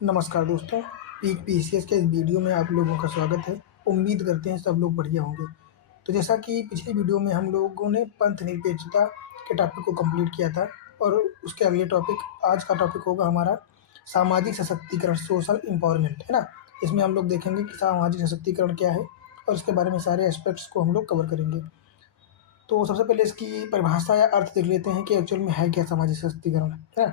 नमस्कार दोस्तों, peak PCS के इस वीडियो में आप लोगों का स्वागत है। उम्मीद करते हैं सब लोग बढ़िया होंगे। तो जैसा कि पिछली वीडियो में हम लोगों ने पंथ निरपेक्षता के टॉपिक को कंप्लीट किया था और उसके अगले टॉपिक आज का टॉपिक होगा हमारा सामाजिक सशक्तिकरण, सोशल एम्पावरमेंट, है ना? इसमें हम लोग देखेंगे कि सामाजिक सशक्तिकरण क्या है और इसके बारे में सारे एस्पेक्ट्स को हम लोग कवर करेंगे। तो सबसे पहले इसकी परिभाषा या अर्थ देख लेते हैं कि एक्चुअल में है क्या सामाजिक सशक्तिकरण, है ना?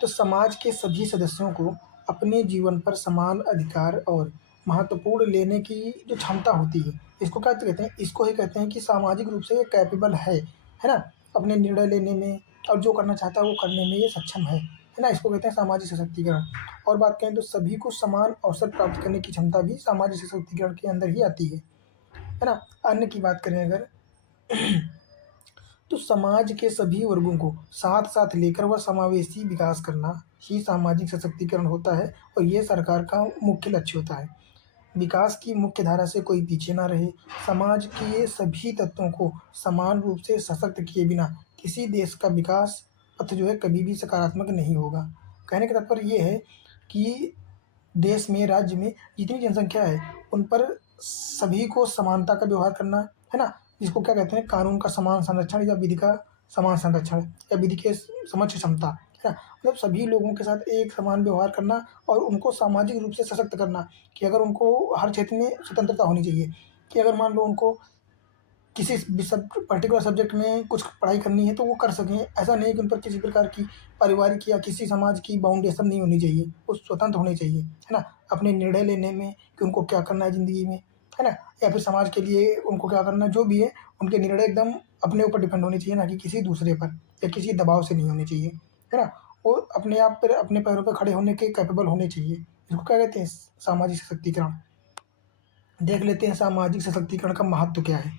तो समाज के सभी सदस्यों को अपने जीवन पर समान अधिकार और महत्वपूर्ण लेने की जो क्षमता होती है, इसको क्या कहते हैं? इसको ही कहते हैं कि सामाजिक रूप से ये कैपेबल है ना? अपने निर्णय लेने में और जो करना चाहता है वो करने में ये सक्षम है ना? इसको कहते हैं सामाजिक सशक्तिकरण। और बात करें तो सभी को समान अवसर प्राप्त करने की क्षमता भी सामाजिक सशक्तिकरण के अंदर ही आती है ना? अन्य की बात करें अगर तो समाज के सभी वर्गों को साथ-साथ लेकर वह समावेशी विकास करना ही सामाजिक सशक्तिकरण होता है और ये सरकार का मुख्य लक्ष्य होता है। विकास की मुख्य धारा से कोई पीछे ना रहे, समाज के सभी तत्वों को समान रूप से सशक्त किए बिना किसी देश का विकास पथ जो है कभी भी सकारात्मक नहीं होगा। कहने का तात्पर्य ये है कि देश में, राज्य में जितनी जनसंख्या है, उन पर सभी को समानता का व्यवहार करना, है ना? जिसको क्या कहते हैं, कानून का समान संरक्षण या विधि का समान संरक्षण या विधि के समक्ष क्षमता, है ना? मतलब सभी लोगों के साथ एक समान व्यवहार करना और उनको सामाजिक रूप से सशक्त करना कि अगर उनको हर क्षेत्र में स्वतंत्रता होनी चाहिए कि अगर मान लो उनको किसी पर्टिकुलर सब्जेक्ट में कुछ पढ़ाई करनी है तो वो कर सकें। ऐसा नहीं कि उन पर किसी प्रकार की पारिवारिक या किसी समाज की बाउंडेशन नहीं होनी चाहिए, वो स्वतंत्र होने चाहिए, है ना? अपने निर्णय लेने में कि उनको क्या करना है ज़िंदगी में, है ना? या फिर समाज के लिए उनको क्या करना है, जो भी है, उनके निर्णय एकदम अपने ऊपर डिपेंड होने चाहिए, ना कि किसी दूसरे पर या किसी दबाव से नहीं होने चाहिए, है ना? वो अपने आप पर, अपने पैरों पे खड़े होने के कैपेबल होने चाहिए। इसको क्या कहते हैं? सामाजिक सशक्तिकरण। देख लेते हैं सामाजिक सशक्तिकरण का महत्व क्या है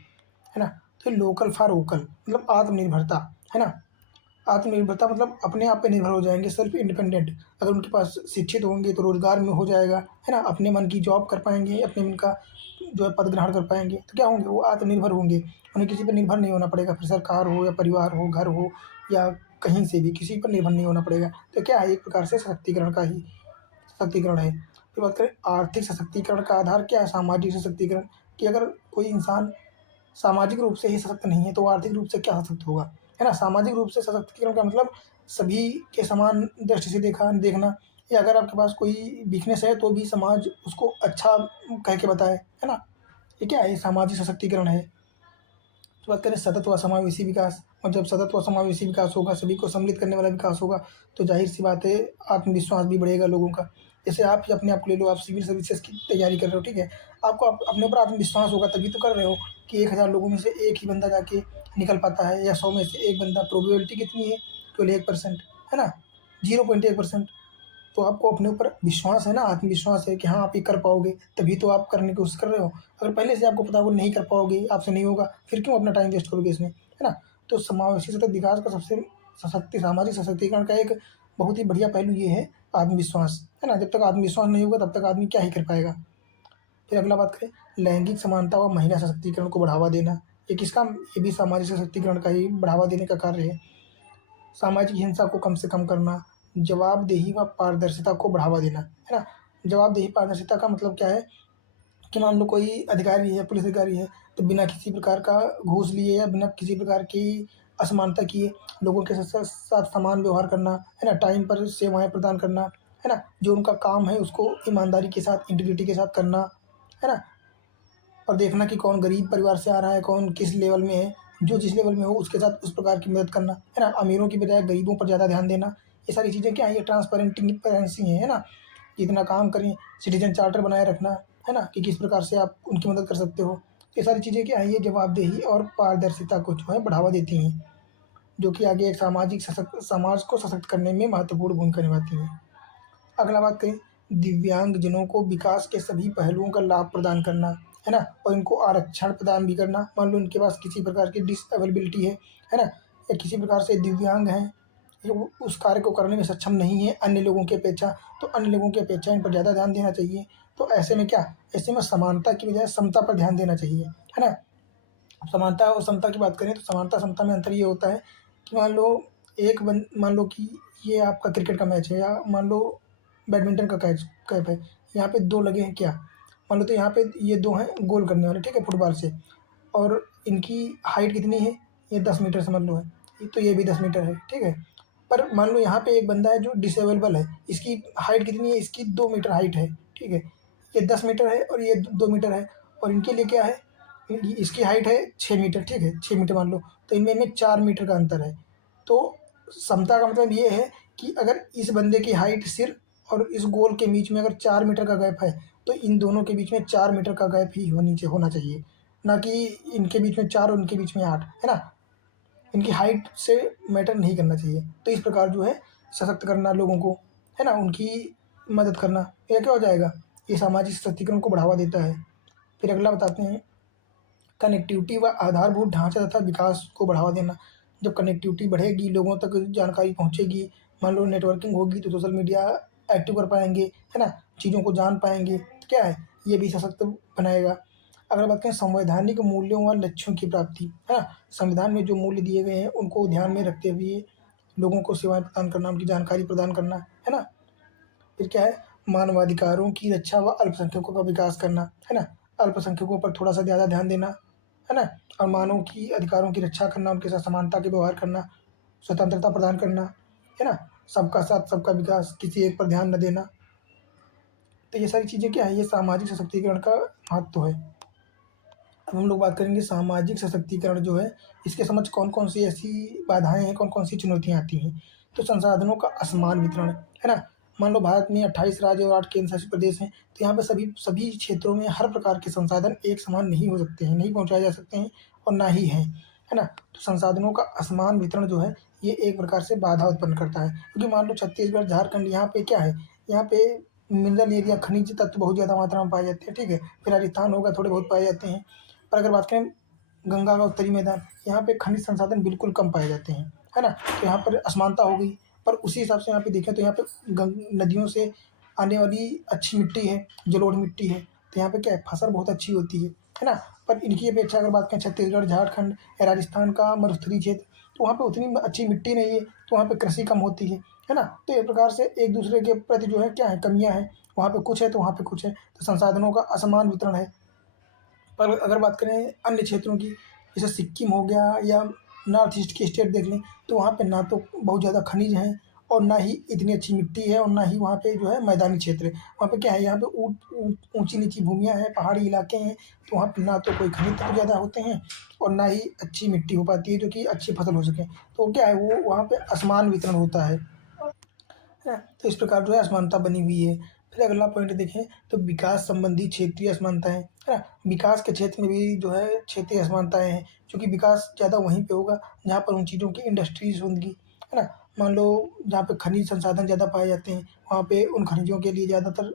ना? तो लोकल फॉर वोकल मतलब आत्मनिर्भरता, है ना? आत्मनिर्भरता मतलब अपने आप पे निर्भर हो जाएँगे, सेल्फ इंडिपेंडेंट। अगर उनके पास शिक्षित होंगे तो रोज़गार में हो जाएगा, है ना? अपने मन की जॉब कर पाएँगे, अपने मन का जो है पद ग्रहण कर पाएँगे, तो क्या होंगे? वो आत्मनिर्भर होंगे। उन्हें किसी पर निर्भर नहीं होना पड़ेगा, फिर सरकार हो या परिवार हो, घर हो या कहीं से भी किसी पर निर्भर नहीं होना पड़ेगा। तो क्या है, एक प्रकार से सशक्तिकरण का ही सशक्तिकरण है। फिर बात करें आर्थिक सशक्तिकरण का आधार क्या है? सामाजिक सशक्तिकरण कि अगर कोई इंसान सामाजिक रूप से ही सशक्त नहीं है, तो वो आर्थिक रूप से क्या सशक्त होगा, है ना? सामाजिक रूप से सशक्तिकरण का मतलब सभी के समान दृष्टि से देखना या अगर आपके पास कोई वीकनेस है, तो भी समाज उसको अच्छा कह के बताए, है ना? ये क्या है? ये सामाजिक सशक्तिकरण है। तो बात करें सतत व समावेशी विकास और जब सतत व समावेशी विकास होगा, सभी को सम्मिलित करने वाला विकास होगा, तो ज़ाहिर-सी बात है आत्मविश्वास भी बढ़ेगा लोगों का। जैसे आप ही अपने आप को ले लो, आप सिविल सर्विसेज़ की तैयारी कर रहे हो, ठीक है? आपको अपने ऊपर आत्मविश्वास होगा तभी तो कर रहे हो कि 1000 लोगों में से एक ही बंदा जाके निकल पाता है या 100 में से एक बंदा, प्रोबेबिलिटी कितनी है? केवल 1%, है ना? 0.1%। तो आपको अपने ऊपर विश्वास है ना, आत्मविश्वास है कि हाँ, आप ये कर पाओगे, तभी तो आप करने की कोशिश कर रहे हो। अगर पहले से आपको पता है वो नहीं कर पाओगे, आपसे नहीं होगा, फिर क्यों अपना टाइम वेस्ट करोगे इसमें, है ना? तो समावेशी सतत विकास का सबसे सामाजिक सशक्तिकरण का एक बहुत ही बढ़िया पहलू ये है आत्मविश्वास, है ना? जब तक आत्मविश्वास नहीं होगा तब तक आदमी क्या ही कर पाएगा। फिर अगला बात करें लैंगिक समानता व महिला सशक्तिकरण को बढ़ावा देना। ये किसका? ये भी सामाजिक सशक्तिकरण का ही बढ़ावा देने का कार्य है। सामाजिक हिंसा को कम से कम करना, जवाबदेही व पारदर्शिता को बढ़ावा देना, है ना? जवाबदेही पारदर्शिता का मतलब क्या है कि मान लो कोई अधिकारी है, पुलिस अधिकारी है, तो बिना किसी प्रकार का घूस लिए या बिना किसी प्रकार की असमानता किए लोगों के साथ समान व्यवहार करना, है ना? टाइम पर सेवाएँ प्रदान करना, है ना? जो उनका काम है उसको ईमानदारी के साथ, इंटीग्रिटी के साथ करना, है ना? और देखना कि कौन गरीब परिवार से आ रहा है, कौन किस लेवल में है, जो जिस लेवल में हो उसके साथ उस प्रकार की मदद करना, है ना? अमीरों की बजाय गरीबों पर ज़्यादा ध्यान देना, ये सारी चीज़ें क्या है? ये ट्रांसपेरेंसी है ना? जितना काम करें, सिटीज़न चार्टर बनाए रखना, है ना? कि किस प्रकार से आप उनकी मदद कर सकते हो। ये सारी चीज़ें क्या है? ये जवाबदेही और पारदर्शिता को जो है बढ़ावा देती हैं, जो कि आगे एक समाज को सशक्त करने में महत्वपूर्ण भूमिका निभाती हैं। अगला बात करें दिव्यांगजनों को विकास के सभी पहलुओं का लाभ प्रदान करना, है ना? और इनको आरक्षण प्रदान भी करना। मान लो इनके पास किसी प्रकार की डिसएबिलिटी है ना? या किसी प्रकार से दिव्यांग हैं, ये वो उस कार्य को करने में सक्षम नहीं है अन्य लोगों की अपेक्षा, तो अन्य लोगों की अपेक्षा इन पर ज़्यादा ध्यान देना चाहिए। तो ऐसे में क्या? ऐसे में समानता की बजाय समता पर ध्यान देना चाहिए, है ना? समानता और समता की बात करें तो समानता-समता में अंतर ये होता है कि मान लो कि ये आपका क्रिकेट का मैच है या मान लो बैडमिंटन का कैप है, यहाँ पे 2 लगे हैं क्या? मान लो तो यहाँ पे ये 2 हैं गोल करने वाले, ठीक है, फुटबॉल से, और इनकी हाइट कितनी है? ये 10 मीटर समझ लो है, तो ये भी 10 मीटर है, ठीक है। पर मान लो यहाँ पे एक बंदा है जो डिसेबल है, इसकी हाइट कितनी है? इसकी 2 मीटर हाइट है, ठीक है। ये 10 मीटर है और ये 2 मीटर है, और इनके लिए क्या है? इसकी हाइट है 6 मीटर, ठीक है, 6 मीटर मान लो, तो इनमें 4 मीटर का अंतर है। तो समता का मतलब ये है कि अगर इस बंदे की हाइट सिर और इस गोल के बीच में अगर 4 मीटर का गैप है, तो इन दोनों के बीच में 4 मीटर का गैप ही होना चाहिए, ना कि इनके बीच में 4 और इनके बीच में 8, है ना? इनकी हाइट से मैटर नहीं करना चाहिए। तो इस प्रकार जो है सशक्त करना लोगों को, है ना? उनकी मदद करना, यह क्या हो जाएगा? ये सामाजिक सशक्तिकरण को बढ़ावा देता है। फिर अगला बताते हैं, कनेक्टिविटी व आधारभूत ढांचा तथा विकास को बढ़ावा देना। जब कनेक्टिविटी बढ़ेगी, लोगों तक जानकारी पहुँचेगी, मान लो नेटवर्किंग होगी, तो सोशल मीडिया एक्टिव कर पाएँगे, है ना? चीज़ों को जान पाएँगे, तो क्या है, ये भी सशक्त बनाएगा। अगर बात करें संवैधानिक मूल्यों व लक्ष्यों की प्राप्ति, है ना? संविधान में जो मूल्य दिए गए हैं, उनको ध्यान में रखते हुए लोगों को सेवाएँ प्रदान करना, उनकी जानकारी प्रदान करना, है ना? फिर क्या है, मानवाधिकारों की रक्षा व अल्पसंख्यकों का विकास करना, है ना? अल्पसंख्यकों पर थोड़ा-सा ज़्यादा ध्यान देना, है ना? और मानव की अधिकारों की रक्षा करना, उनके साथ समानता के व्यवहार करना, स्वतंत्रता प्रदान करना, है ना? सबका साथ सबका विकास, किसी एक पर ध्यान न देना। तो ये सारी चीज़ें क्या है, ये सामाजिक सशक्तिकरण का महत्व है। अब हम लोग बात करेंगे सामाजिक सशक्तिकरण जो है, इसके समक्ष कौन-कौन सी ऐसी बाधाएँ हैं, कौन-कौन सी चुनौतियाँ आती हैं। तो संसाधनों का असमान वितरण, है ना? मान लो भारत में 28 राज्य और 8 केंद्र शासित प्रदेश हैं, तो यहाँ पे सभी सभी क्षेत्रों में हर प्रकार के संसाधन एक समान नहीं हो सकते हैं, नहीं पहुँचाए जा सकते हैं और ना ही हैं, है ना? तो संसाधनों का असमान वितरण जो है, ये एक प्रकार से बाधा उत्पन्न करता है। क्योंकि मान लो छत्तीसगढ़, झारखंड, यहाँ पे क्या है, यहाँ पे मिनरल एरिया, खनिज तत्व बहुत ज़्यादा मात्रा में पाए जाते हैं, ठीक है? फिर राजस्थान होगा, थोड़े बहुत पाए जाते हैं। पर अगर बात करें गंगा का उत्तरी मैदान, यहाँ पे खनिज संसाधन बिल्कुल कम पाए जाते हैं, है ना? तो यहाँ पर असमानता हो गई। पर उसी हिसाब से यहाँ पे देखें तो यहाँ पे गंग नदियों से आने वाली अच्छी मिट्टी है, जलोढ़ मिट्टी है, तो यहाँ पे क्या है, फसल बहुत अच्छी होती है ना? पर इनकी अपेक्षा अगर बात करें छत्तीसगढ़, झारखंड या राजस्थान का मरुस्थलीय क्षेत्र, तो वहाँ पे उतनी अच्छी मिट्टी नहीं है, तो वहाँ पे कृषि कम होती है ना? तो एक प्रकार से एक दूसरे के प्रति जो है क्या है, कमियाँ हैं, वहाँ पे कुछ है तो वहाँ पे कुछ है, तो संसाधनों का असमान वितरण है। पर अगर बात करें अन्य क्षेत्रों की, जैसे सिक्किम हो गया या नॉर्थ ईस्ट की स्टेट देख लें, तो वहाँ पे ना तो बहुत ज़्यादा खनिज हैं और ना ही इतनी अच्छी मिट्टी है और ना ही वहाँ पे जो है मैदानी क्षेत्र है। वहाँ पे क्या है, यहाँ पे ऊँची-नीची भूमियाँ हैं, पहाड़ी इलाके हैं, तो वहाँ पे ना तो कोई खनिज तत्व ज़्यादा होते हैं और ना ही अच्छी मिट्टी हो पाती है जो कि अच्छी फसल हो सके। तो क्या है, वो वहाँ पे असमान वितरण होता है। तो इस प्रकार जो है असमानता बनी हुई है। फिर अगला पॉइंट देखें तो विकास संबंधी क्षेत्रीय असमानताएँ, है ना? विकास के क्षेत्र में भी जो है क्षेत्रीय असमानताएँ हैं, क्योंकि विकास ज़्यादा वहीं पे होगा जहाँ पर उन चीज़ों की इंडस्ट्रीज़ होंगी, है ना? मान लो जहाँ पे खनिज संसाधन ज़्यादा पाए जाते हैं, वहाँ पे उन खनिजों के लिए ज़्यादातर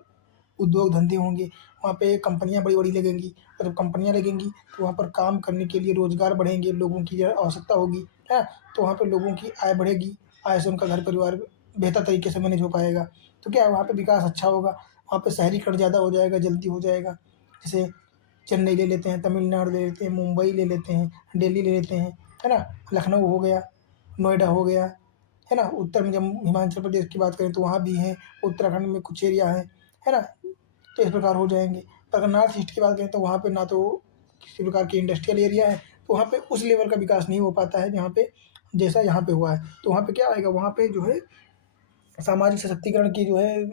उद्योग धंधे होंगे, वहाँ पे कंपनियाँ बड़ी-बड़ी लगेंगी, और जब कंपनियाँ लगेंगी तो वहाँ पर काम करने के लिए रोज़गार बढ़ेंगे, लोगों की जो है आवश्यकता होगी, है ना? तो वहाँ पे लोगों की आय बढ़ेगी, आय से उनका घर परिवार बेहतर तरीके से मैनेज हो पाएगा। तो क्या है, वहाँ पे विकास अच्छा होगा, वहाँ पे शहरीकरण ज़्यादा हो जाएगा, जल्दी हो जाएगा। जैसे चेन्नई ले लेते हैं, तमिलनाडु ले लेते हैं, मुंबई ले लेते हैं, दिल्ली ले लेते हैं, है ना? लखनऊ हो गया, नोएडा हो गया, है ना? उत्तर में जब हिमाचल प्रदेश की बात करें तो वहाँ भी है, उत्तराखंड में कुछ एरिया है ना? तो इस प्रकार हो जाएँगे। पर अगर नॉर्थ ईस्ट की बात करें तो वहाँ पे ना तो किसी प्रकार की इंडस्ट्रियल एरिया है, तो वहाँ पे उस लेवल का विकास नहीं हो पाता है जहाँ पे जैसा यहाँ पे हुआ है। तो वहाँ पे क्या आएगा, वहाँ पे जो है सामाजिक सशक्तिकरण की जो है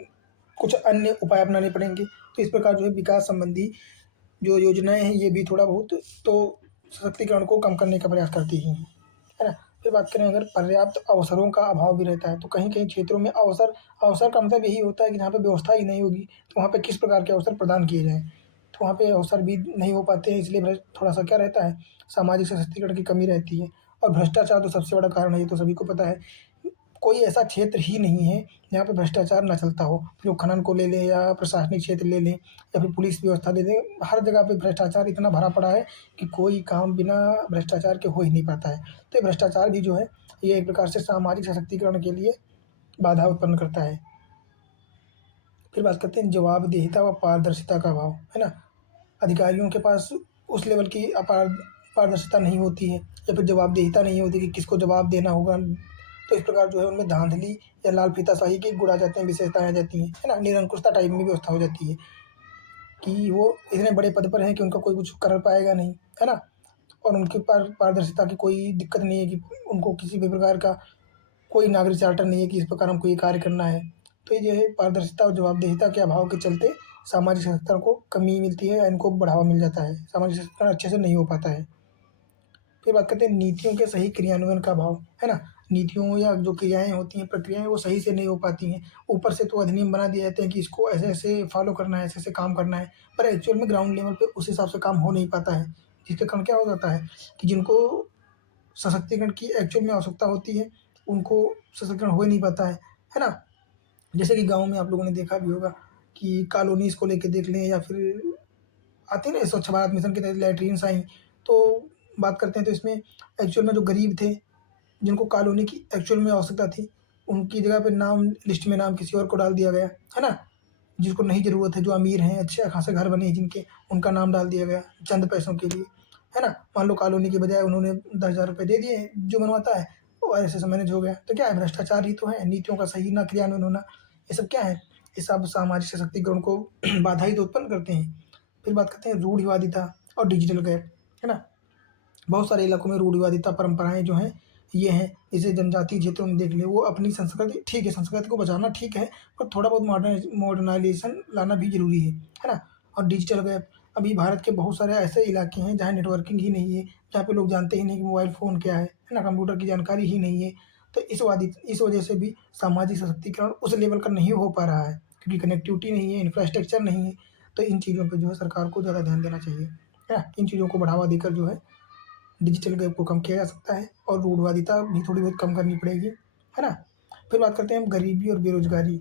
कुछ अन्य उपाय अपनाने पड़ेंगे। तो इस प्रकार जो है विकास संबंधी जो योजनाएँ हैं, ये भी थोड़ा बहुत तो सशक्तिकरण को कम करने का प्रयास करती ही हैं, है ना? फिर बात करें अगर पर्याप्त अवसरों का अभाव भी रहता है, तो कहीं-कहीं क्षेत्रों में अवसर अवसर का मतलब यही होता है कि जहाँ पे व्यवस्था ही नहीं होगी, तो वहाँ पे किस प्रकार के अवसर प्रदान किए जाएँ। तो वहाँ पे अवसर भी नहीं हो पाते हैं, इसलिए थोड़ा-सा क्या रहता है, सामाजिक सशक्तिकरण की कमी रहती है। और भ्रष्टाचार तो सबसे बड़ा कारण है, ये तो सभी को पता है। कोई ऐसा क्षेत्र ही नहीं है जहाँ पे भ्रष्टाचार ना चलता हो। जो खनन को ले लें या प्रशासनिक क्षेत्र ले लें या फिर पुलिस व्यवस्था ले लें, हर जगह पे भ्रष्टाचार इतना भरा पड़ा है कि कोई काम बिना भ्रष्टाचार के हो ही नहीं पाता है। तो ये भ्रष्टाचार भी जो है, ये एक प्रकार से सामाजिक सशक्तिकरण के लिए बाधा उत्पन्न करता है। फिर बात करते हैं जवाबदेहिता व पारदर्शिता का अभाव, है ना? अधिकारियों के पास उस लेवल की पारदर्शिता नहीं होती है या फिर जवाबदेहिता नहीं होती कि किसको जवाब देना होगा, तो इस प्रकार जो है उनमें धाँधली या लाल फीताशाही के गुण आ जाते हैं, विशेषताएँ आ जाती हैं, है ना? निरंकुशता टाइप में व्यवस्था हो जाती है कि वो इतने बड़े पद पर हैं कि उनका कोई कुछ कर पाएगा नहीं, है ना? और उनके पारदर्शिता की कोई दिक्कत नहीं है कि उनको किसी भी प्रकार का कोई नागरिक चार्टर नहीं है कि इस प्रकार हमको ये कार्य करना है। तो ये जो है पारदर्शिता और जवाबदेहिता के अभाव के चलते सामाजिक सशक्तिकरण को कमी मिलती है या इनको बढ़ावा मिल जाता है। सामाजिक सशक्तिकरण अच्छे से नहीं हो पाता है। फिर बात करते हैं नीतियों के सही क्रियान्वयन का अभाव, है ना? नीतियों या जो क्रियाएँ होती हैं, प्रक्रियाएँ वो सही से नहीं हो पाती हैं। ऊपर से तो अधिनियम बना दिए जाते हैं कि इसको ऐसे-ऐसे फ़ॉलो करना है, ऐसे-ऐसे काम करना है, पर एक्चुअल में ग्राउंड लेवल पे उस हिसाब से काम हो नहीं पाता है। जिसके कारण क्या हो जाता है कि जिनको सशक्तिकरण की एक्चुअल में आवश्यकता होती है, उनको सशक्तिकरण हो ही नहीं पाता है ना? जैसे कि गाँव में आप लोगों ने देखा भी होगा कि कॉलोनीज़ को लेके देख लें या फिर आती है ना स्वच्छ भारत मिशन के तहत लैट्रिन्स आई, तो बात करते हैं तो इसमें एक्चुअल में जो गरीब थे, जिनको कॉलोनी की एक्चुअल में आवश्यकता थी, उनकी जगह पे नाम लिस्ट में नाम किसी और को डाल दिया गया, है ना? जिसको नहीं ज़रूरत है, जो अमीर हैं, अच्छे खासे घर बने हैं जिनके, उनका नाम डाल दिया गया चंद पैसों के लिए, है ना? मान लो कॉलोनी के बजाय उन्होंने 10,000 रुपए दे दिए, जो बनवाता है, वो ऐसे से मैनेज हो गया। तो क्या है भ्रष्टाचार ही तो है, नीतियों का सही ना क्रियान्वयन होना, ये सब क्या है? ये सब सामाजिक सशक्तिकरण को बाधा ही तो उत्पन्न करते हैं। फिर बात करते हैं रूढ़िवादिता और डिजिटल गैप, है ना? बहुत सारे इलाकों में रूढ़िवादिता परंपराएं जो हैं ये हैं, जैसे जनजातीय क्षेत्रों में देख लें, वो अपनी संस्कृति ठीक है, संस्कृति को बचाना ठीक है, पर थोड़ा बहुत मॉडर्नाइजेशन लाना भी ज़रूरी है ना? और डिजिटल गैप, अभी भारत के बहुत सारे ऐसे इलाके हैं जहाँ नेटवर्किंग ही नहीं है, जहाँ पे लोग जानते ही नहीं कि मोबाइल फ़ोन क्या है ना? कंप्यूटर की जानकारी ही नहीं है। तो इस वजह से भी सामाजिक सशक्तिकरण उस लेवल का नहीं हो पा रहा है, क्योंकि कनेक्टिविटी नहीं है, इंफ्रास्ट्रक्चर नहीं है। तो इन चीज़ों पे जो है सरकार को ज़्यादा ध्यान देना चाहिए, है ना? इन चीज़ों को बढ़ावा देकर जो है डिजिटल गैप को कम किया जा सकता है और रूढ़वादिता भी थोड़ी बहुत कम करनी पड़ेगी, है ना? फिर बात करते हैं हम गरीबी और बेरोज़गारी।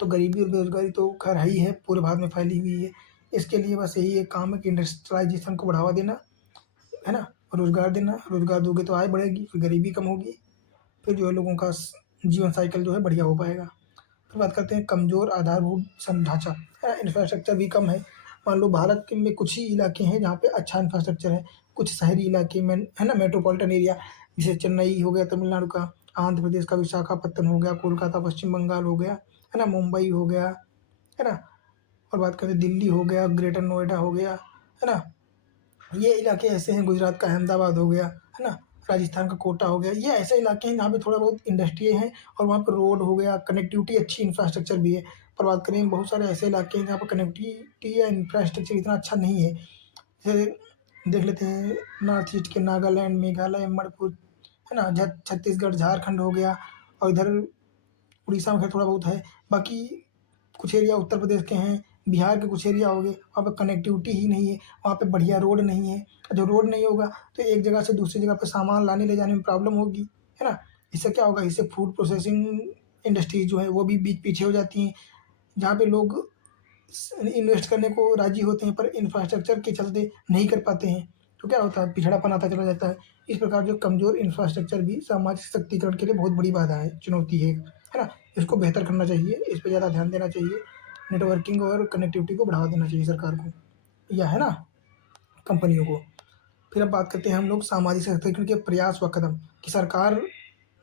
तो गरीबी और बेरोज़गारी तो खैर है ही है, पूरे भारत में फैली हुई है। इसके लिए बस यही एक काम है कि इंडस्ट्रियलाइज़ेशन को बढ़ावा देना, है ना? रोज़गार देना, रोज़गार दोगे तो आय बढ़ेगी, फिर गरीबी कम होगी, फिर जो है लोगों का जीवन साइकिल जो है बढ़िया हो पाएगा। फिर बात करते हैं कमज़ोर आधारभूत ढांचा, है ना? इंफ्रास्ट्रक्चर भी कम है। मान लो भारत के में कुछ ही इलाके हैं जहाँ पे अच्छा इंफ्रास्ट्रक्चर है, कुछ शहरी इलाके में, है ना? मेट्रोपॉलिटन एरिया, जैसे चेन्नई हो गया तमिलनाडु का, आंध्र प्रदेश का विशाखापत्तनम हो गया, कोलकाता पश्चिम बंगाल हो गया, है ना? मुंबई हो गया, है ना? और बात करें दिल्ली हो गया, ग्रेटर नोएडा हो गया, है ना? ये इलाके ऐसे हैं, गुजरात का अहमदाबाद हो गया, है ना? राजस्थान का कोटा हो गया, ये ऐसे इलाके हैं जहाँ पे थोड़ा बहुत इंडस्ट्री है और वहाँ पे रोड हो गया, कनेक्टिविटी अच्छी इंफ्रास्ट्रक्चर भी है। पर बात करें बहुत सारे ऐसे इलाके हैं जहाँ पे कनेक्टिविटी या इंफ्रास्ट्रक्चर इतना अच्छा नहीं है। जैसे देख लेते हैं नॉर्थ ईस्ट के नागालैंड, मेघालय, मणिपुर, है ना? छत्तीसगढ़, झारखंड हो गया और इधर उड़ीसा में खैर थोड़ा बहुत है। बाकी कुछ एरिया उत्तर प्रदेश के हैं, बिहार के कुछ एरिया हो गए, वहाँ पे कनेक्टिविटी ही नहीं है, वहाँ पे बढ़िया रोड नहीं है। जब रोड नहीं होगा तो एक जगह से दूसरी जगह पे सामान लाने ले जाने में प्रॉब्लम होगी, है ना? इससे क्या होगा, इससे फूड प्रोसेसिंग इंडस्ट्रीज़ जो है वो भी बीच पीछे हो जाती हैं, जहाँ पे लोग इन्वेस्ट करने को राज़ी होते हैं पर इंफ्रास्ट्रक्चर के चलते नहीं कर पाते हैं। तो क्या होता है, पिछड़ापन आता चला जाता है। इस प्रकार जो कमज़ोर इंफ्रास्ट्रक्चर भी सामाजिक सशक्तिकरण के लिए बहुत बड़ी बाधा है, चुनौती है ना? इसको बेहतर करना चाहिए, इस पे ज़्यादा ध्यान देना चाहिए। नेटवर्किंग और कनेक्टिविटी को बढ़ावा देना चाहिए सरकार को, या है ना, कंपनियों को। फिर अब बात करते हैं हम लोग सामाजिक सशक्तिकरण के प्रयास व कदम, कि सरकार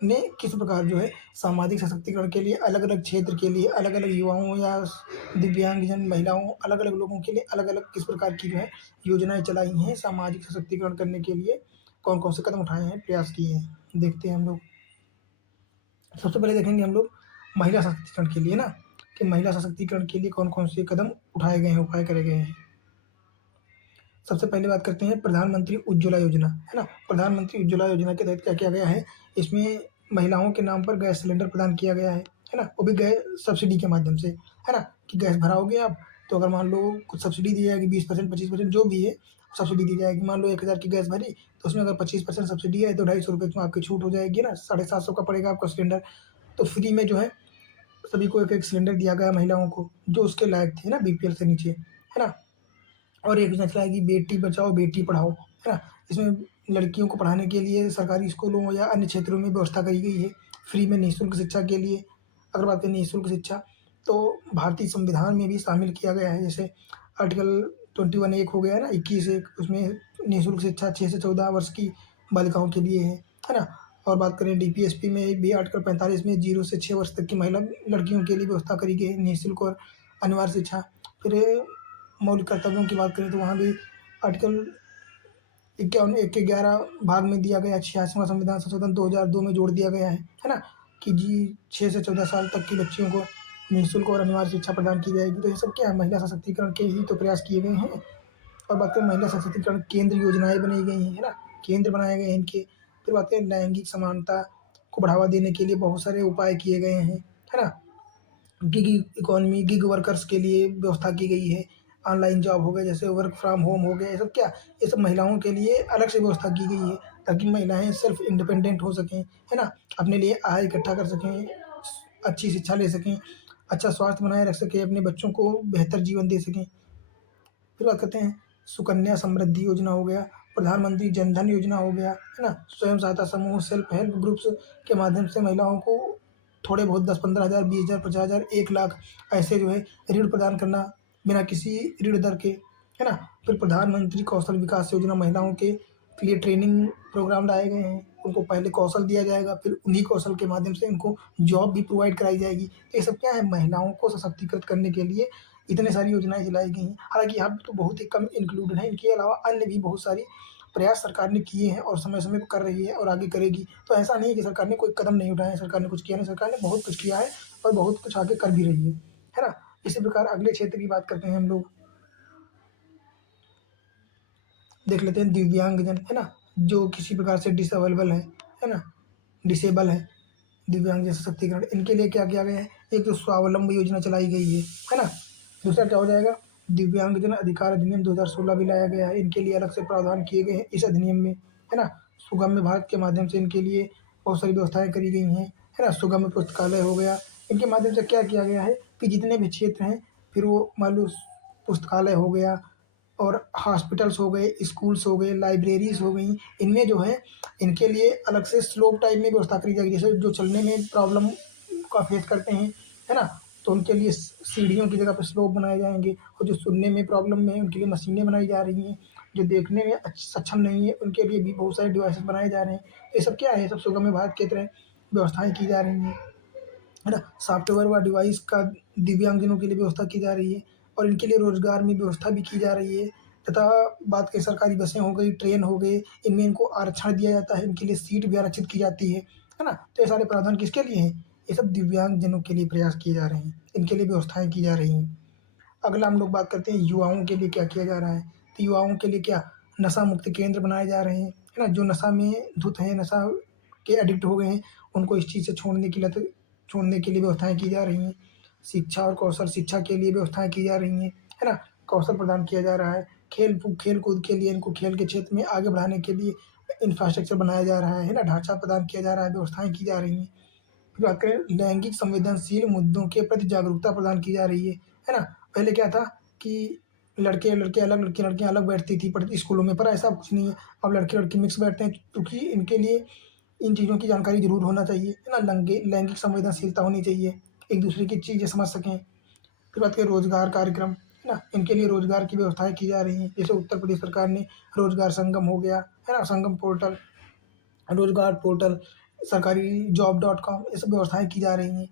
ने किस प्रकार जो है सामाजिक सशक्तिकरण के लिए अलग-अलग क्षेत्र के लिए अलग-अलग युवाओं या दिव्यांगजन महिलाओं, अलग-अलग लोगों के लिए अलग-अलग किस प्रकार की जो है योजनाएँ चलाई हैं सामाजिक सशक्तिकरण करने के लिए, कौन-कौन से कदम उठाए हैं, प्रयास किए हैं। देखते हैं हम लोग। सबसे पहले देखेंगे हम लोग महिला सशक्तिकरण के लिए ना, कि महिला सशक्तिकरण के लिए कौन-कौन से कदम उठाए गए हैं, उपाय करे गए हैं। सबसे पहले बात करते हैं प्रधानमंत्री उज्ज्वला योजना, है ना? प्रधानमंत्री उज्ज्वला योजना के तहत क्या किया गया है, इसमें महिलाओं के नाम पर गैस सिलेंडर प्रदान किया गया है ना? वो भी गैस सब्सिडी के माध्यम से, है ना? कि गैस भराओगे आप, तो अगर मान लो कुछ सब्सिडी दी जाएगी 20% 25% जो भी है, सब्सिडी दी जाएगी। मान लो 1000 की गैस भरी, तो उसमें अगर 25% सब्सिडी है तो ₹250 में आपकी छूट हो जाएगी ना, 750 का पड़ेगा आपका सिलेंडर। तो फ्री में जो है सभी को एक-एक सिलेंडर दिया गया महिलाओं को, जो उसके लायक थे ना, बीपीएल से नीचे, है ना? और एक योजना चलाई कि बेटी बचाओ बेटी पढ़ाओ, है ना? इसमें लड़कियों को पढ़ाने के लिए सरकारी स्कूलों या अन्य क्षेत्रों में व्यवस्था करी गई है, फ्री में निःशुल्क शिक्षा के लिए। अगर बात करें निःशुल्क शिक्षा, तो भारतीय संविधान में भी शामिल किया गया है, जैसे आर्टिकल 21 एक हो गया है ना, 21 एक, उसमें निःशुल्क शिक्षा 6 से 14 वर्ष की बालिकाओं के लिए है ना? और बात करें डीपीएसपी में भी आर्टिकल 45 में 0 से 6 वर्ष तक की महिला लड़कियों के लिए व्यवस्था करी गई है निःशुल्क और अनिवार्य शिक्षा। फिर मौलिक कर्तव्यों की बात करें तो वहाँ भी आर्टिकल 51 1 के 11 भाग में दिया गया, 86वां संविधान संशोधन 2002 में जोड़ दिया गया है ना? कि जी 6 से 14 साल तक की बच्चियों को निःशुल्क और अनिवार्य शिक्षा प्रदान की जाएगी। तो ये सब क्या है, महिला सशक्तिकरण के ही तो प्रयास किए गए हैं। और बात करें महिला सशक्तिकरण केंद्र योजनाएं बनाई गई हैं, है ना? केंद्र बनाए गए हैं इनके। फिर बात करें लैंगिक समानता को बढ़ावा देने के लिए बहुत सारे उपाय किए गए हैं, है ना? गिग इकोनॉमी, गिग वर्कर्स के लिए व्यवस्था की गई है। ऑनलाइन जॉब हो गए, जैसे वर्क फ्रॉम होम हो गया, ये सब क्या, ये सब महिलाओं के लिए अलग से व्यवस्था की गई है ताकि महिलाएं सेल्फ इंडिपेंडेंट हो सकें, है ना? अपने लिए आय इकट्ठा कर सकें, अच्छी शिक्षा ले सकें, अच्छा स्वास्थ्य बनाए रख सकें, अपने बच्चों को बेहतर जीवन दे सकें। फिर बात करते हैं सुकन्या समृद्धि योजना हो गया, प्रधानमंत्री जन धन योजना हो गया, है ना? स्वयं सहायता समूह, सेल्फ हेल्प ग्रुप्स के माध्यम से महिलाओं को थोड़े बहुत 10-15 हज़ार, 20 हज़ार, 50 हज़ार, 1 लाख ऐसे जो है ऋण प्रदान करना बिना किसी ऋण दर के, है ना? फिर प्रधानमंत्री कौशल विकास योजना, महिलाओं के लिए ट्रेनिंग प्रोग्राम लाए गए हैं। उनको पहले कौशल दिया जाएगा, फिर उन्हीं कौशल के माध्यम से उनको जॉब भी प्रोवाइड कराई जाएगी। ये सब क्या है, महिलाओं को सशक्तिकृत करने के लिए इतने सारी योजनाएँ चलाई गई हैं। हालाँकि यहाँ पे तो बहुत ही कम इंक्लूडेड हैं, इनके अलावा अन्य भी बहुत सारी प्रयास सरकार ने किए हैं और समय-समय पे कर रही है और आगे करेगी। तो ऐसा नहीं है कि सरकार ने कोई कदम नहीं उठाया है, सरकार ने कुछ किया नहीं, सरकार ने बहुत कुछ किया है और बहुत कुछ आगे कर भी रही है ना? इसी प्रकार अगले क्षेत्र की बात करते हैं हम लोग, देख लेते हैं दिव्यांगजन, है ना? जो किसी प्रकार से डिसेबल है ना? डिसेबल है, दिव्यांग सशक्तिकरण, इनके लिए क्या किया गया है? एक तो स्वावलंबन योजना चलाई गई है ना? दूसरा क्या हो जाएगा? दिव्यांगजन अधिकार अधिनियम 2016 भी लाया गया है, इनके लिए अलग से प्रावधान किए गए हैं इस अधिनियम में, है ना? सुगम्य भारत के माध्यम से इनके लिए बहुत सारी व्यवस्थाएँ करी गई हैं, है ना? सुगम्य पुस्तकालय हो गया, इनके माध्यम से क्या किया गया है कि जितने भी क्षेत्र हैं, फिर वो मान लो पुस्तकालय हो गया और हॉस्पिटल्स हो गए, स्कूल्स हो गए, लाइब्रेरीज़ हो गई, इनमें जो है इनके लिए अलग से स्लोप टाइप में व्यवस्था करी जाएगी। जैसे जो चलने में प्रॉब्लम का फेस करते हैं, है ना? तो उनके लिए सीढ़ियों की जगह पे स्लोप बनाए जाएँगे, और जो सुनने में प्रॉब्लम है उनके लिए मशीनें बनाई जा रही हैं, जो देखने में सक्षम नहीं है उनके लिए भी बहुत सारे डिवाइसेस बनाए जा रहे हैं। ये सब क्या है? ये सब सुगम्य भारत के तरह व्यवस्थाएँ की जा रही हैं। है ना? सॉफ्टवेयर व डिवाइस का दिव्यांगजनों के लिए व्यवस्था की जा रही है और इनके लिए रोज़गार में व्यवस्था भी की जा रही है, तथा बात करें सरकारी बसें हो गई, ट्रेन हो गए, इनमें इनको आरक्षण दिया जाता है, इनके लिए सीट भी आरक्षित की जाती है ना? तो ये सारे प्रावधान किसके लिए हैं? ये सब दिव्यांगजनों के लिए प्रयास किए जा रहे हैं, इनके लिए व्यवस्थाएँ की जा रही हैं। अगला हम लोग बात करते हैं युवाओं के लिए क्या किया जा रहा है। तो युवाओं के लिए क्या, नशा मुक्ति केंद्र बनाए जा रहे हैं, है ना? जो नशा में धुत हैं, नशा के एडिक्ट हो गए हैं, उनको इस चीज़ से छोड़ने के लिए व्यवस्थाएँ की जा रही हैं। शिक्षा और कौशल शिक्षा के लिए व्यवस्थाएँ की जा रही हैं, है ना? कौशल प्रदान किया जा रहा है। खेल-कूद के लिए इनको खेल के क्षेत्र में आगे बढ़ाने के लिए इंफ्रास्ट्रक्चर बनाया जा रहा है ना? ढाँचा प्रदान किया जा रहा है, व्यवस्थाएँ की जा रही हैं। फिर बात करें लैंगिक संवेदनशील मुद्दों के प्रति जागरूकता प्रदान की जा रही है ना? पहले क्या था कि लड़के-लड़के अलग, लड़कियाँ-लड़कियाँ अलग बैठती थी पढ़ती स्कूलों में, पर ऐसा अब कुछ नहीं है। अब लड़के-लड़की मिक्स बैठते हैं, क्योंकि इनके लिए इन चीज़ों की जानकारी ज़रूर होना चाहिए, है ना? लैंगिक संवेदनशीलता होनी चाहिए, एक-दूसरे की चीज़ें समझ सकें। फिर बात करें रोज़गार कार्यक्रम, है ना? इनके लिए रोज़गार की व्यवस्थाएँ की जा रही हैं। जैसे उत्तर प्रदेश सरकार ने रोज़गार संगम हो गया, है ना? संगम पोर्टल, रोज़गार पोर्टल, सरकारी जॉब.com, ये सब व्यवस्थाएँ की जा रही हैं।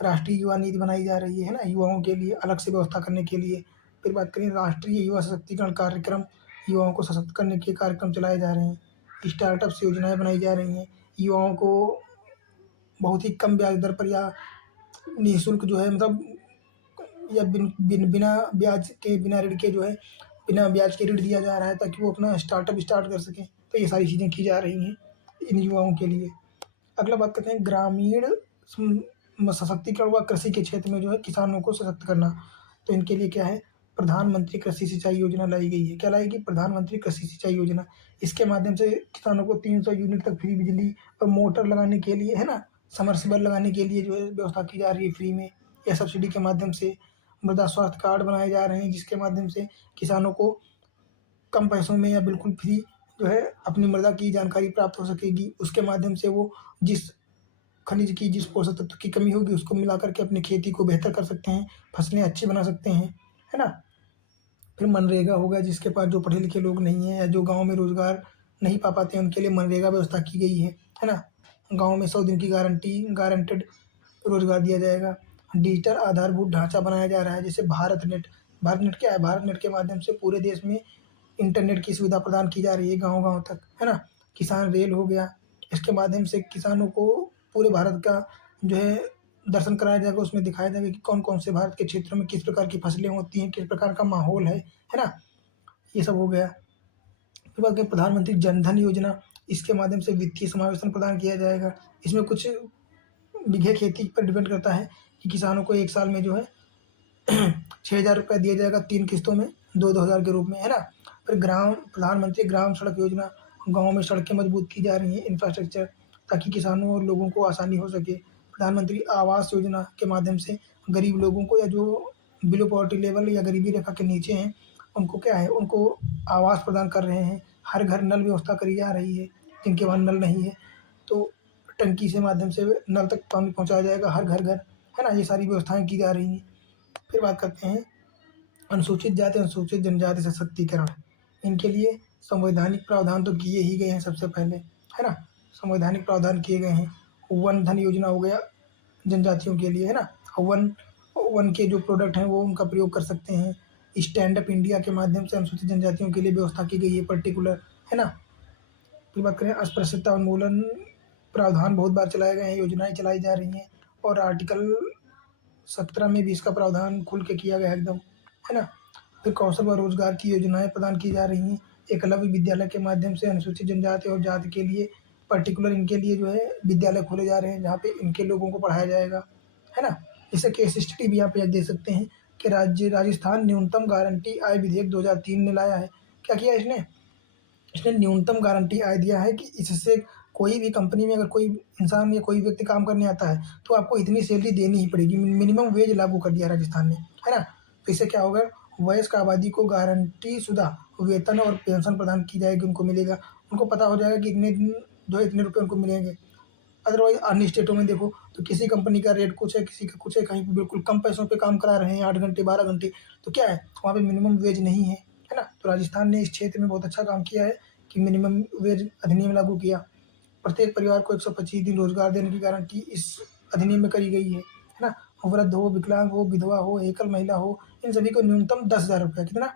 राष्ट्रीय युवा नीति बनाई जा रही है ना? युवाओं के लिए अलग से व्यवस्था करने के लिए। फिर बात करें राष्ट्रीय युवा सशक्तिकरण कार्यक्रम, युवाओं को सशक्त करने के कार्यक्रम चलाए जा रहे हैं। स्टार्टअप्स योजनाएँ बनाई जा रही हैं। युवाओं को बहुत ही कम ब्याज दर पर या निःशुल्क जो है, मतलब या बिना ऋण के जो है, बिना ब्याज के ऋण दिया जा रहा है ताकि वो अपना स्टार्टअप स्टार्ट कर सकें। तो ये सारी चीज़ें की जा रही हैं इन युवाओं के लिए। अगला बात करते हैं ग्रामीण सशक्तिकरण व कृषि के क्षेत्र में जो है किसानों को सशक्त करना। तो इनके लिए क्या है, प्रधानमंत्री कृषि सिंचाई योजना लाई गई है। क्या लाई गई? प्रधानमंत्री कृषि सिंचाई योजना। इसके माध्यम से किसानों को 300 यूनिट तक फ्री बिजली और मोटर लगाने के लिए, है ना, समरसेबल लगाने के लिए जो है व्यवस्था की जा रही है फ्री में, या सब्सिडी के माध्यम से। मृदा स्वास्थ्य कार्ड बनाए जा रहे हैं जिसके माध्यम से किसानों को कम पैसों में या बिल्कुल फ्री जो है अपनी मृदा की जानकारी प्राप्त हो सकेगी। उसके माध्यम से वो जिस खनिज की, जिस पोषक तत्व की कमी होगी उसको मिला कर के अपनी खेती को बेहतर कर सकते हैं, फसलें अच्छी बना सकते हैं, है ना? फिर मनरेगा हो गया, जिसके पास जो पढ़े-लिखे लोग नहीं हैं या जो गाँव में रोज़गार नहीं पा पाते हैं, उनके लिए मनरेगा व्यवस्था की गई है ना? गाँव में 100 दिन की गारंटेड रोज़गार दिया जाएगा। डिजिटल आधारभूत ढाँचा बनाया जा रहा है, जैसे भारत नेट क्या है? भारत नेट के माध्यम से पूरे देश में इंटरनेट की सुविधा प्रदान की जा रही है गाँव-गाँव तक, है ना? किसान रेल हो गया, इसके माध्यम से किसानों को पूरे भारत का जो है दर्शन कराया जाएगा, उसमें दिखाया जाएगा कि कौन-कौन से भारत के क्षेत्रों में किस प्रकार की फसलें होती हैं, किस प्रकार का माहौल है ना? ये सब हो गया। फिर बात करें प्रधानमंत्री जन धन योजना, इसके माध्यम से वित्तीय समावेशन प्रदान किया जाएगा। इसमें कुछ बीघे खेती पर डिपेंड करता है कि किसानों को 1 साल में जो है 6,000 रुपये दिया जाएगा 3 किस्तों में 2-2 हज़ार के रूप में, है ना? फिर प्रधानमंत्री ग्राम सड़क योजना, गाँव में सड़कें मजबूत की जा रही हैं, इंफ्रास्ट्रक्चर, ताकि किसानों और लोगों को आसानी हो सके। प्रधानमंत्री आवास योजना के माध्यम से गरीब लोगों को, या जो बिलो पॉवर्टी लेवल या गरीबी रेखा के नीचे हैं, उनको क्या है, उनको आवास प्रदान कर रहे हैं। हर घर नल व्यवस्था करी जा रही है, जिनके वहाँ नल नहीं है, तो टंकी से माध्यम से नल तक पानी पहुँचाया जाएगा हर घर-घर, है ना? ये सारी व्यवस्थाएँ की जा रही हैं। फिर बात करते हैं अनुसूचित जाति, अनुसूचित जनजाति सशक्तिकरण। इनके लिए संवैधानिक प्रावधान तो किए ही गए हैं सबसे पहले, है ना? संवैधानिक प्रावधान किए गए हैं। वन धन योजना हो गया जनजातियों के लिए, है ना? वन वन के जो प्रोडक्ट हैं वो उनका प्रयोग कर सकते हैं। स्टैंड अप इंडिया के माध्यम से अनुसूचित जनजातियों के लिए व्यवस्था की गई है पर्टिकुलर, है ना? फिर बात करें अस्पृश्यता उन्मूलन, प्रावधान बहुत बार चलाए गए हैं, योजनाएँ चलाई जा रही हैं, और आर्टिकल 17 में भी इसका प्रावधान खुल के किया गया है एकदम, है ना? फिर कौशल व रोज़गार की योजनाएँ प्रदान की जा रही हैं। एकलव्य विद्यालय के माध्यम से अनुसूचित जनजाति और जाति के लिए पर्टिकुलर इनके लिए जो है विद्यालय खोले जा रहे हैं, जहाँ पे इनके लोगों को पढ़ाया जाएगा, है ना? जैसे केस स्टडी भी यहाँ पे देख सकते हैं कि राजस्थान न्यूनतम गारंटी आय विधेयक 2003 ने लाया है। क्या किया इसने? इसने न्यूनतम गारंटी आय दिया है कि इससे कोई भी कंपनी में अगर कोई इंसान या कोई व्यक्ति काम करने आता है, तो आपको इतनी सैलरी देनी ही पड़ेगी। मिनिमम वेज लागू कर दिया राजस्थान ने, है ना? तो इससे क्या होगा, वयस्क आबादी को गारंटीशुदा वेतन और पेंशन प्रदान की जाएगी, उनको मिलेगा। उनको पता हो जाएगा कि इतने दिन जो है इतने रुपए उनको मिलेंगे। अदरवाइज़ अन्य स्टेटों में देखो तो किसी कंपनी का रेट कुछ है, किसी का कुछ है, कहीं पे बिल्कुल कम पैसों पे काम करा रहे हैं, 8 घंटे, 12 घंटे, तो क्या है, वहाँ पे मिनिमम वेज नहीं है ना? तो राजस्थान ने इस क्षेत्र में बहुत अच्छा काम किया है कि मिनिमम वेज अधिनियम लागू किया। प्रत्येक परिवार को 125 दिन रोज़गार देने की गारंटी इस अधिनियम में करी गई है ना? वृद्ध हो, विकलांग हो, विधवा हो, एकल महिला हो, इन सभी को न्यूनतम 10,000 रुपये, कितना?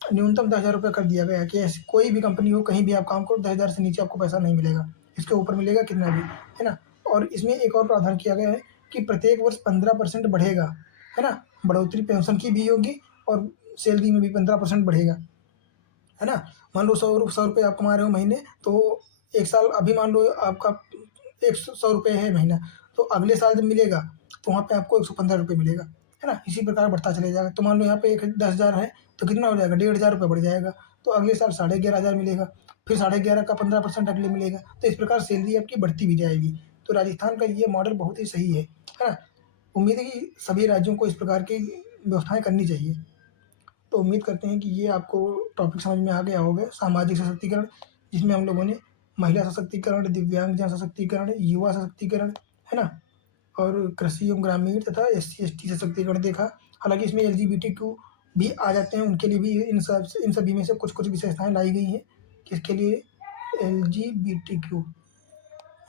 न्यूनतम 10,000 रुपये कर दिया गया है कि ऐसी कोई भी कंपनी हो, कहीं भी आप काम करो, 10,000 से नीचे आपको पैसा नहीं मिलेगा। इसके ऊपर मिलेगा कितना भी, है ना? और इसमें एक और प्रावधान किया गया है कि प्रत्येक वर्ष 15% बढ़ेगा, है ना? बढ़ोतरी पेंशन की भी होगी और सैलरी में भी 15% बढ़ेगा, है ना? मान लो 100 रुपये आप कमा रहे हो महीने, तो 1 साल अभी मान लो आपका 100 रुपये है महीना, तो अगले साल जब मिलेगा, तो वहाँ पे आपको 115 रुपये मिलेगा, है ना? इसी प्रकार बढ़ता चले जाएगा। तो मान लो यहाँ पे 10,000 है, तो कितना हो जाएगा? 1,500 रुपये बढ़ जाएगा, तो अगले साल 11,500 मिलेगा, फिर 11,500 का 15% अगले मिलेगा, तो इस प्रकार सैलरी आपकी बढ़ती भी जाएगी। तो राजस्थान का ये मॉडल बहुत ही सही है ना? उम्मीद है कि सभी राज्यों को इस प्रकार की व्यवस्थाएँ करनी चाहिए। तो उम्मीद करते हैं कि ये आपको टॉपिक समझ में आ गया होगा, सामाजिक सशक्तिकरण, जिसमें हम लोगों ने महिला सशक्तिकरण, दिव्यांगजन सशक्तिकरण, युवा सशक्तिकरण, है ना? और कृषि एवं ग्रामीण तथा एससी-एसटी सशक्तिकरण देखा। हालाँकि इसमें एलजीबीटीक्यू भी आ जाते हैं, उनके लिए भी इन सभी में से कुछ-कुछ विशेषताएँ लाई गई हैं, किसके लिए? एलजीबीटीक्यू,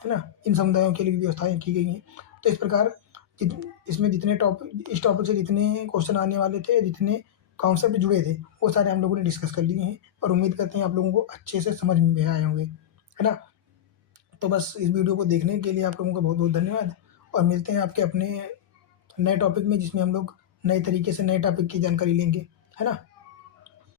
है ना? इन समुदायों के लिए भी व्यवस्थाएँ की गई हैं। तो इस प्रकार जित इसमें जितने इस टॉपिक से जितने क्वेश्चन आने वाले थे, जितने कॉन्सेप्ट जुड़े थे, वो सारे हम लोगों ने डिस्कस कर लिए हैं, और उम्मीद करते हैं आप लोगों को अच्छे से समझ में आए होंगे, है ना? तो बस इस वीडियो को देखने के लिए आप लोगों का बहुत-बहुत धन्यवाद, और मिलते हैं आपके अपने नए टॉपिक में, जिसमें हम लोग नए तरीके से नए टॉपिक की जानकारी लेंगे, है ना?